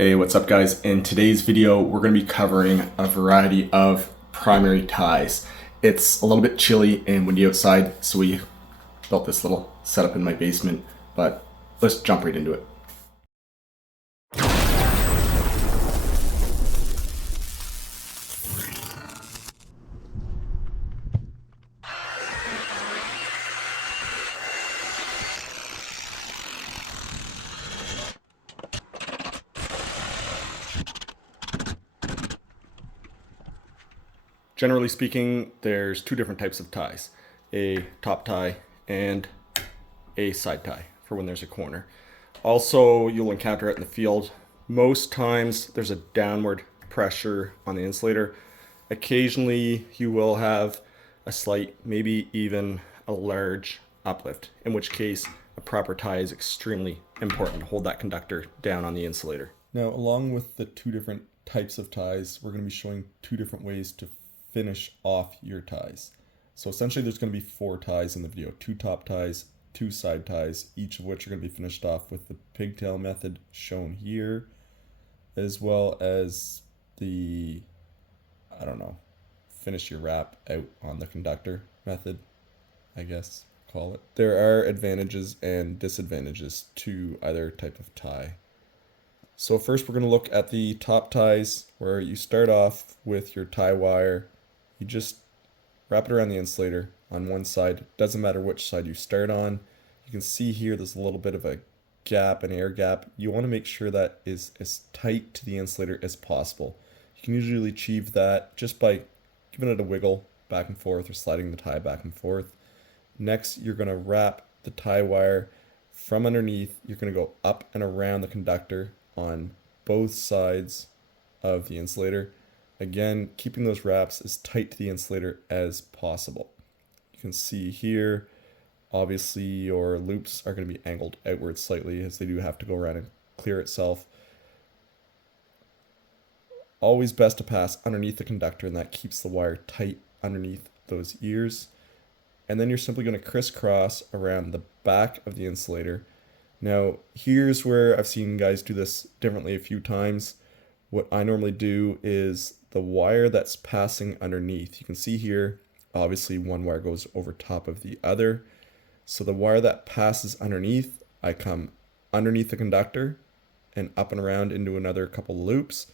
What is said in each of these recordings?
Hey, what's up guys? In today's video, we're going to be covering a variety of primary ties. It's a little bit chilly and windy outside, so we built this little setup in my basement, but let's jump right into it. Generally speaking, there's two different types of ties, a top tie and a side tie for when there's a corner. Also, you'll encounter it in the field. Most times there's a downward pressure on the insulator. Occasionally you will have a slight, maybe even a large uplift, in which case a proper tie is extremely important to hold that conductor down on the insulator. Now, along with the two different types of ties, we're going to be showing two different ways to finish off your ties. So essentially there's going to be 4 ties in the video, 2 top ties, 2 side ties, each of which are going to be finished off with the pigtail method shown here, as well as the, finish your wrap out on the conductor method, I guess call it. There are advantages and disadvantages to either type of tie. So first we're going to look at the top ties, where you start off with your tie wire. You just wrap it around the insulator on one side. Doesn't matter which side you start on. You can see here there's a little bit of a gap, an air gap. You want to make sure that is as tight to the insulator as possible. You can usually achieve that just by giving it a wiggle back and forth or sliding the tie back and forth. Next, you're going to wrap the tie wire from underneath. You're going to go up and around the conductor on both sides of the insulator. Again, keeping those wraps as tight to the insulator as possible. You can see here, obviously your loops are going to be angled outward slightly, as they do have to go around and clear itself. Always best to pass underneath the conductor, and that keeps the wire tight underneath those ears. And then you're simply going to crisscross around the back of the insulator. Now, here's where I've seen guys do this differently a few times. What I normally do is the wire that's passing underneath. You can see here, obviously one wire goes over top of the other. So the wire that passes underneath, I come underneath the conductor and up and around into another couple loops.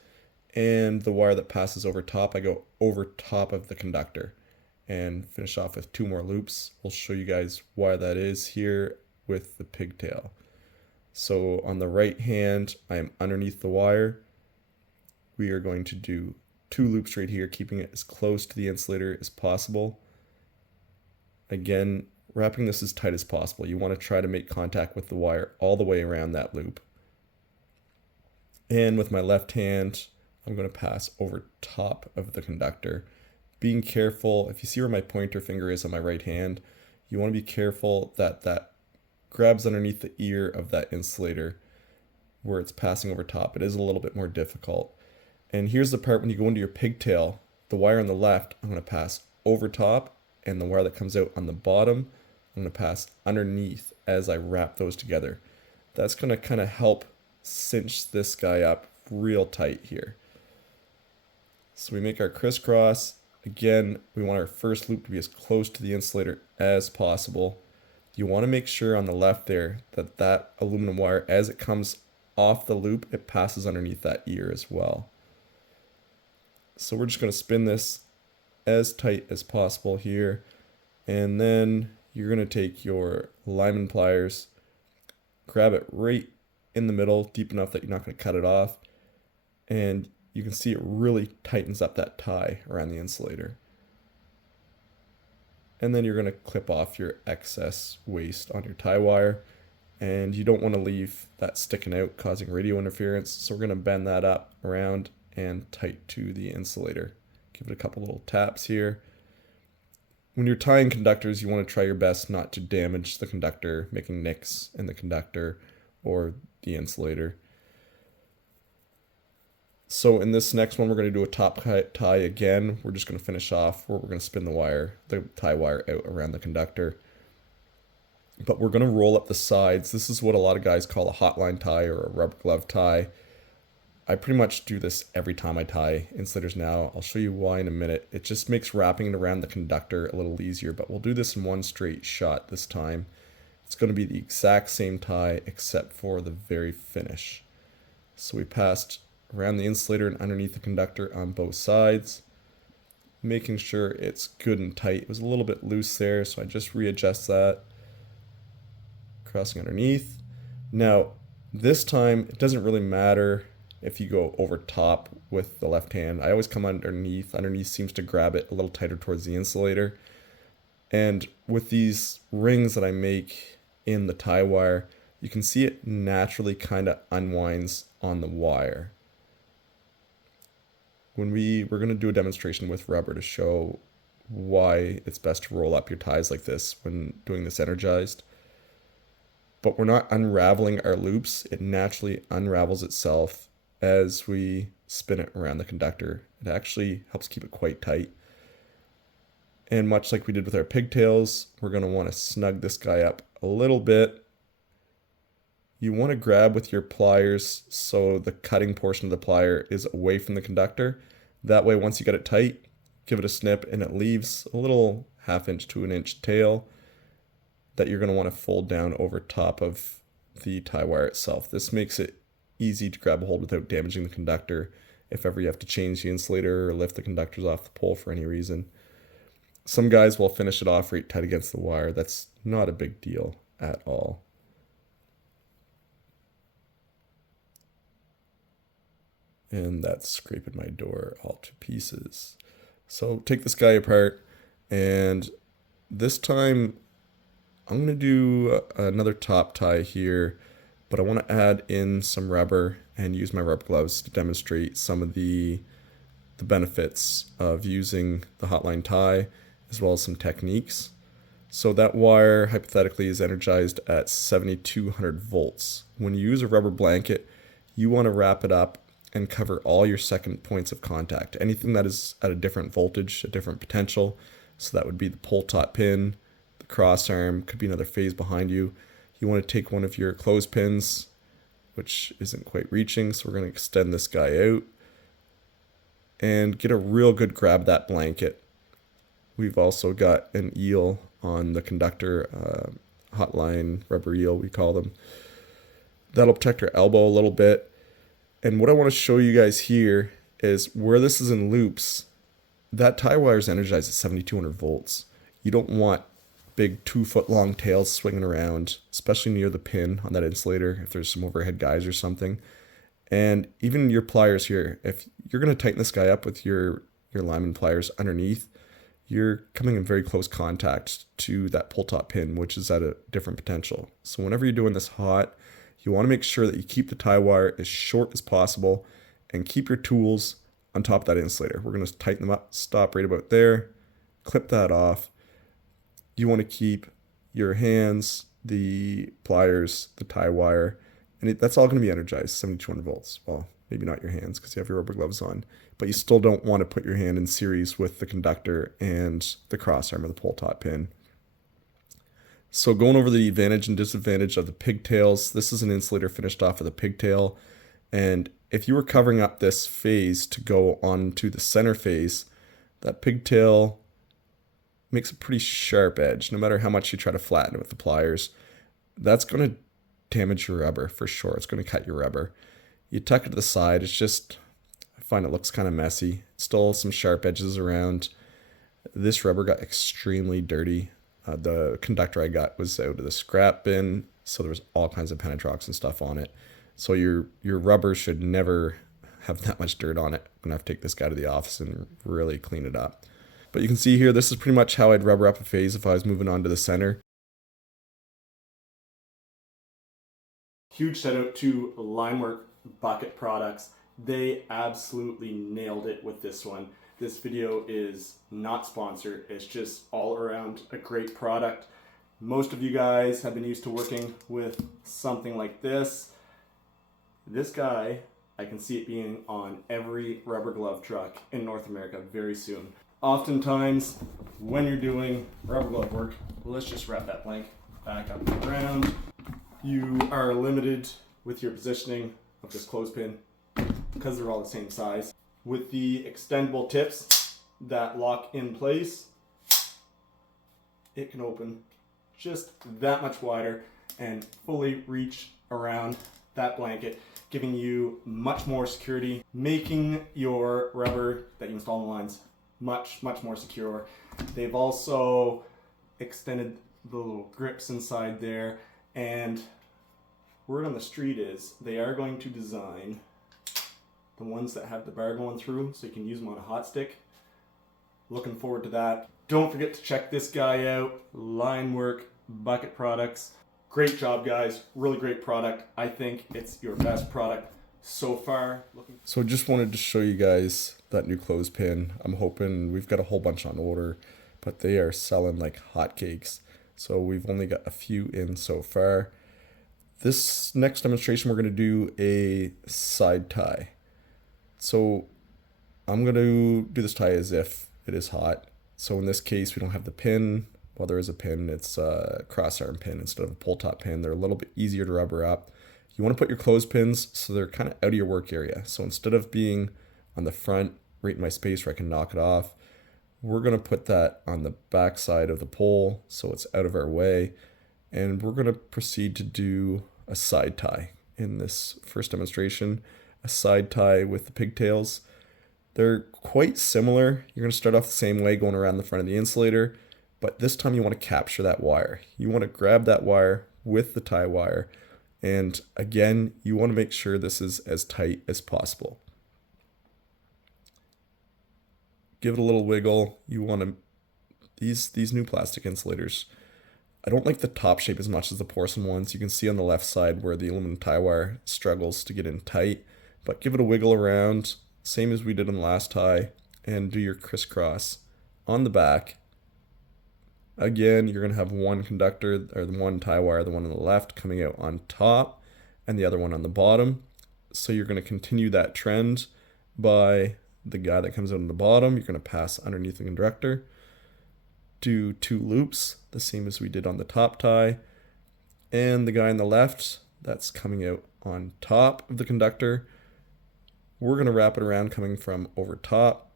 And the wire that passes over top, I go over top of the conductor and finish off with 2 more loops. We'll show you guys why that is here with the pigtail. So on the right hand, I am underneath the wire. We are going to do 2 loops right here, keeping it as close to the insulator as possible. Again, wrapping this as tight as possible. You want to try to make contact with the wire all the way around that loop. And with my left hand, I'm going to pass over top of the conductor. Being careful, if you see where my pointer finger is on my right hand, you want to be careful that that grabs underneath the ear of that insulator where it's passing over top. It is a little bit more difficult. And here's the part when you go into your pigtail, the wire on the left, I'm going to pass over top, and the wire that comes out on the bottom, I'm going to pass underneath as I wrap those together. That's going to kind of help cinch this guy up real tight here. So we make our crisscross. Again, we want our first loop to be as close to the insulator as possible. You want to make sure on the left there that that aluminum wire, as it comes off the loop, it passes underneath that ear as well. So we're just going to spin this as tight as possible here. And then you're going to take your Lineman pliers, grab it right in the middle, deep enough that you're not going to cut it off. And you can see it really tightens up that tie around the insulator. And then you're going to clip off your excess waste on your tie wire. And you don't want to leave that sticking out, causing radio interference. So we're going to bend that up around and tight to the insulator. Give it a couple little taps here. When you're tying conductors, you want to try your best not to damage the conductor, making nicks in the conductor or the insulator. So in this next one, we're going to do a top tie again. We're just going to finish off where we're going to spin the tie wire out around the conductor. But we're going to roll up the sides. This is what a lot of guys call a hotline tie or a rubber glove tie. I pretty much do this every time I tie insulators now. I'll show you why in a minute. It just makes wrapping it around the conductor a little easier, but we'll do this in one straight shot this time. It's going to be the exact same tie except for the very finish. So we passed around the insulator and underneath the conductor on both sides, making sure it's good and tight. It was a little bit loose there, so I just readjust that. Crossing underneath. Now, this time, it doesn't really matter if you go over top with the left hand. I always come underneath. Underneath seems to grab it a little tighter towards the insulator. And with these rings that I make in the tie wire, you can see it naturally kind of unwinds on the wire. When we're going to do a demonstration with rubber to show why it's best to roll up your ties like this when doing this energized. But we're not unraveling our loops. It naturally unravels itself as we spin it around the conductor. It actually helps keep it quite tight. And much like we did with our pigtails, we're going to want to snug this guy up a little bit. You want to grab with your pliers so the cutting portion of the plier is away from the conductor. That way, once you get it tight, give it a snip and it leaves a little 1/2 inch to 1 inch tail that you're going to want to fold down over top of the tie wire itself. This makes it easy to grab a hold without damaging the conductor if ever you have to change the insulator or lift the conductors off the pole for any reason. Some guys will finish it off right tight against the wire. That's not a big deal at all. And that's scraping my door all to pieces. So take this guy apart, and this time I'm going to do another top tie here, but I want to add in some rubber and use my rubber gloves to demonstrate some of the benefits of using the Hotline tie, as well as some techniques. So that wire hypothetically is energized at 7200 volts. When you use a rubber blanket, you want to wrap it up and cover all your second points of contact. Anything that is at a different voltage, a different potential. So that would be the pull top pin, the cross arm, could be another phase behind you. You want to take one of your clothespins, which isn't quite reaching, so we're going to extend this guy out and get a real good grab of that blanket. We've also got an eel on the conductor, Hotline rubber eel we call them. That'll protect our elbow a little bit. And what I want to show you guys here is where this is in loops, that tie wire is energized at 7200 volts. You don't want big 2-foot long tails swinging around, especially near the pin on that insulator if there's some overhead guys or something. And even your pliers here, if you're going to tighten this guy up with your Lineman pliers underneath, you're coming in very close contact to that pull top pin, which is at a different potential. So whenever you're doing this hot, you want to make sure that you keep the tie wire as short as possible and keep your tools on top of that insulator. We're going to tighten them up, stop right about there, clip that off. You want to keep your hands, the pliers, the tie wire, and that's all going to be energized, 7200 volts. Well, maybe not your hands because you have your rubber gloves on, but you still don't want to put your hand in series with the conductor and the cross arm or the pull top pin. So going over the advantage and disadvantage of the pigtails, this is an insulator finished off with a pigtail. And if you were covering up this phase to go on to the center phase, that pigtail makes a pretty sharp edge. No matter how much you try to flatten it with the pliers, that's going to damage your rubber for sure. It's going to cut your rubber. You tuck it to the side. It's just, I find it looks kind of messy. Still some sharp edges around. This rubber got extremely dirty. The conductor I got was out of the scrap bin, so there was all kinds of penadrox and stuff on it. So your rubber should never have that much dirt on it. I'm going to have to take this guy to the office and really clean it up. But you can see here, this is pretty much how I'd rubber up a phase if I was moving on to the center. Huge shout out to Linework Bucket Products. They absolutely nailed it with this one. This video is not sponsored. It's just all around a great product. Most of you guys have been used to working with something like this. This guy, I can see it being on every rubber glove truck in North America very soon. Oftentimes, when you're doing rubber glove work, let's just wrap that blank back up and around. You are limited with your positioning of this clothespin. because they're all the same size. With the extendable tips that lock in place, it can open just that much wider and fully reach around that blanket, giving you much more security, making your rubber that you install in the lines much more secure. They've also extended the little grips inside there, and word on the street is they are going to design the ones that have the bar going through so you can use them on a hot stick. Looking forward to that. Don't forget to check this guy out, Linework Bucket Products. Great job, guys. Really great product. I think it's your best product so far. So just wanted to show you guys that new clothespin. I'm hoping we've got a whole bunch on order, but they are selling like hotcakes. So we've only got a few in so far. This next demonstration, we're going to do a side tie. So I'm going to do this tie as if it is hot. So in this case, we don't have the pin. Well, there is a pin. It's a cross-arm pin instead of a pull-top pin. They're a little bit easier to rubber up. You want to put your clothespins so they're kind of out of your work area. So instead of being on the front, right in my space where I can knock it off, we're going to put that on the back side of the pole so it's out of our way. And we're going to proceed to do a side tie in this first demonstration. A side tie with the pigtails. They're quite similar. You're going to start off the same way going around the front of the insulator, but this time you want to capture that wire. You want to grab that wire with the tie wire, and again, you want to make sure this is as tight as possible. Give it a little wiggle. You want to, these new plastic insulators, I don't like the top shape as much as the porcelain ones. You can see on the left side where the aluminum tie wire struggles to get in tight, but give it a wiggle around, same as we did in the last tie, and do your crisscross on the back. Again, you're going to have one conductor, or the one tie wire, the one on the left, coming out on top, and the other one on the bottom. So you're going to continue that trend by the guy that comes out on the bottom. You're going to pass underneath the conductor. Do 2 loops, the same as we did on the top tie. And the guy on the left, that's coming out on top of the conductor. We're going to wrap it around coming from over top,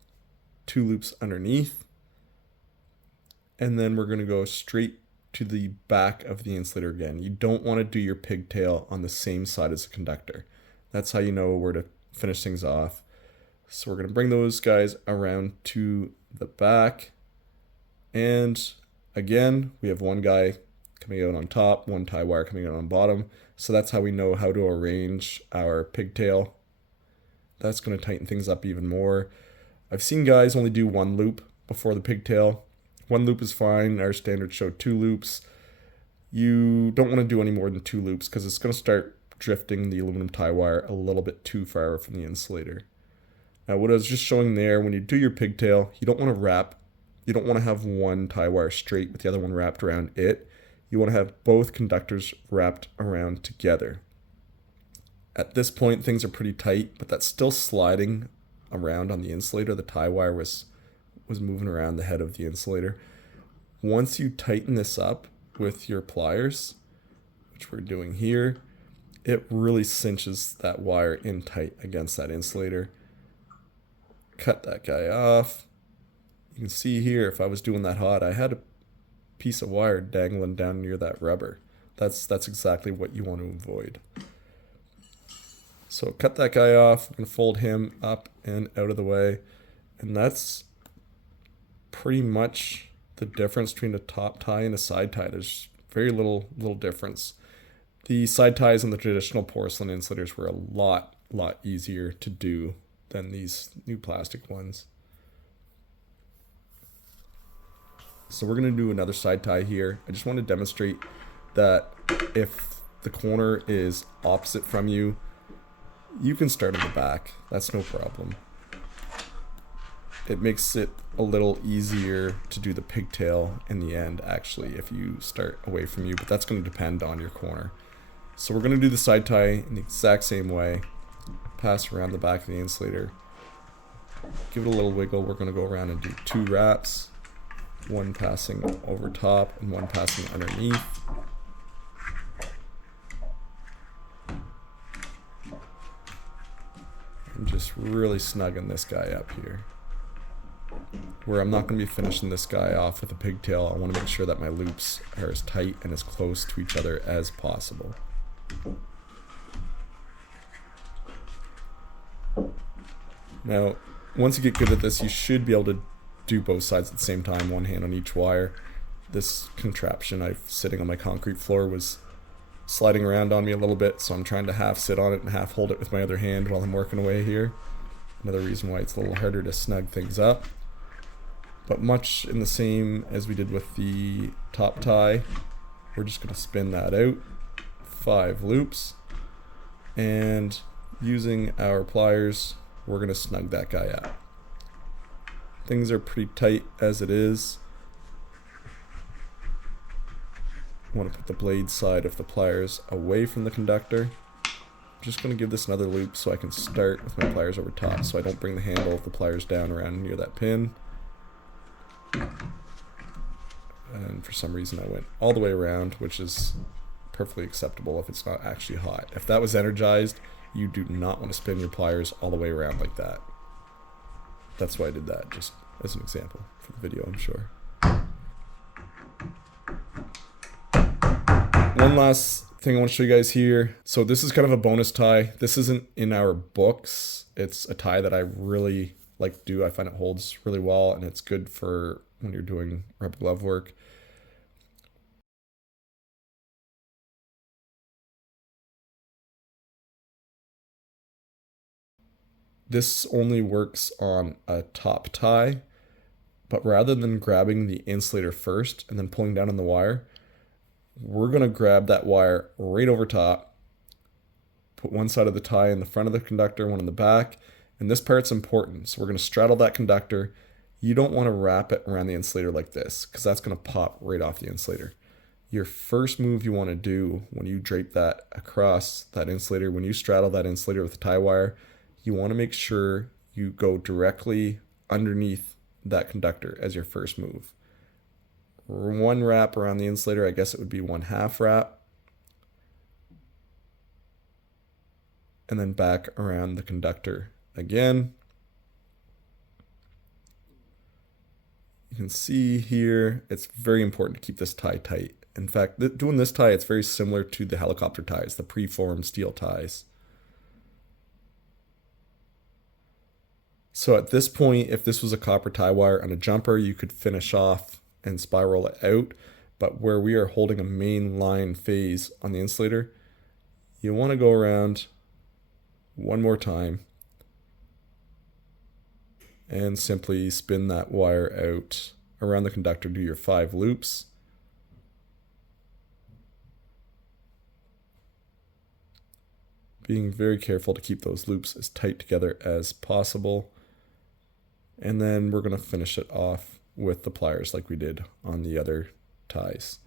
2 loops underneath. And then we're going to go straight to the back of the insulator again. You don't want to do your pigtail on the same side as the conductor. That's how you know where to finish things off. So we're going to bring those guys around to the back. And again, we have one guy coming out on top, one tie wire coming out on bottom. So that's how we know how to arrange our pigtail. That's going to tighten things up even more. I've seen guys only do 1 loop before the pigtail. 1 loop is fine. Our standards show 2 loops. You don't want to do any more than 2 loops because it's going to start drifting the aluminum tie wire a little bit too far from the insulator. Now, what I was just showing there, when you do your pigtail, you don't want to wrap. You don't want to have one tie wire straight with the other one wrapped around it. You want to have both conductors wrapped around together. At this point, things are pretty tight, but that's still sliding around on the insulator. The tie wire was moving around the head of the insulator. Once you tighten this up with your pliers, which we're doing here, it really cinches that wire in tight against that insulator. Cut that guy off. You can see here, if I was doing that hot, I had a piece of wire dangling down near that rubber. That's exactly what you want to avoid. So cut that guy off. I'm going to fold him up and out of the way. And that's pretty much the difference between a top tie and a side tie. There's very little difference. The side ties on the traditional porcelain insulators were a lot easier to do than these new plastic ones. So we're going to do another side tie here. I just want to demonstrate that if the corner is opposite from you, you can start in the back. That's no problem. It makes it a little easier to do the pigtail in the end, actually, if you start away from you, but that's going to depend on your corner. So we're going to do the side tie in the exact same way. Pass around the back of the insulator. Give it a little wiggle. We're going to go around and do 2 wraps. One passing over top and one passing underneath. And I'm just really snugging this guy up here. Where I'm not going to be finishing this guy off with a pigtail, I want to make sure that my loops are as tight and as close to each other as possible. Now, once you get good at this, you should be able to do both sides at the same time, one hand on each wire. This contraption I'm sitting on my concrete floor was sliding around on me a little bit, so I'm trying to half sit on it and half hold it with my other hand while I'm working away here. Another reason why it's a little harder to snug things up. But much in the same as we did with the top tie, we're just going to spin that out, 5 loops, and using our pliers, we're going to snug that guy up. Things are pretty tight as it is. I want to put the blade side of the pliers away from the conductor. I'm just going to give this another loop so I can start with my pliers over top so I don't bring the handle of the pliers down around near that pin. And for some reason I went all the way around, which is perfectly acceptable if it's not actually hot. If that was energized, you do not want to spin your pliers all the way around like that. That's why I did that, just as an example for the video, I'm sure. One last thing I want to show you guys here. So this is kind of a bonus tie. This isn't in our books. It's a tie that I really like to do. I find it holds really well, and it's good for when you're doing rubber glove work. This only works on a top tie, but rather than grabbing the insulator first and then pulling down on the wire, we're going to grab that wire right over top, put one side of the tie in the front of the conductor, one in the back, and this part's important. So we're going to straddle that conductor. You don't want to wrap it around the insulator like this because that's going to pop right off the insulator. Your first move you want to do when you drape that across that insulator, when you straddle that insulator with the tie wire, you want to make sure you go directly underneath that conductor as your first move. One wrap around the insulator, I guess it would be 1/2 wrap. And then back around the conductor again. You can see here, it's very important to keep this tie tight. In fact, doing this tie, it's very similar to the helicopter ties, the preformed steel ties. So at this point, if this was a copper tie wire on a jumper, you could finish off and spiral it out. But where we are holding a main line phase on the insulator, you want to go around one more time and simply spin that wire out around the conductor, do your 5 loops. Being very careful to keep those loops as tight together as possible. And then we're going to finish it off with the pliers like we did on the other ties.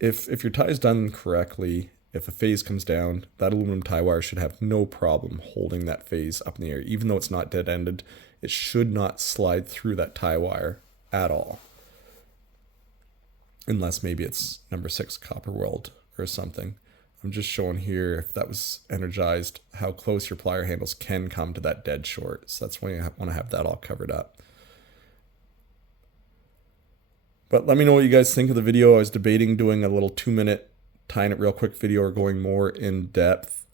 If your tie is done correctly, if a phase comes down, that aluminum tie wire should have no problem holding that phase up in the air. Even though it's not dead-ended, it should not slide through that tie wire at all. Unless maybe it's number 6 copper weld or something. I'm just showing here, if that was energized, how close your plier handles can come to that dead short. So that's why you want to have that all covered up. But let me know what you guys think of the video. I was debating doing a little 2-minute tying it real quick video or going more in depth.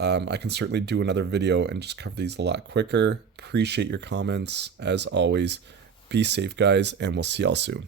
I can certainly do another video and just cover these a lot quicker. Appreciate your comments as always. Be safe, guys, and we'll see y'all soon.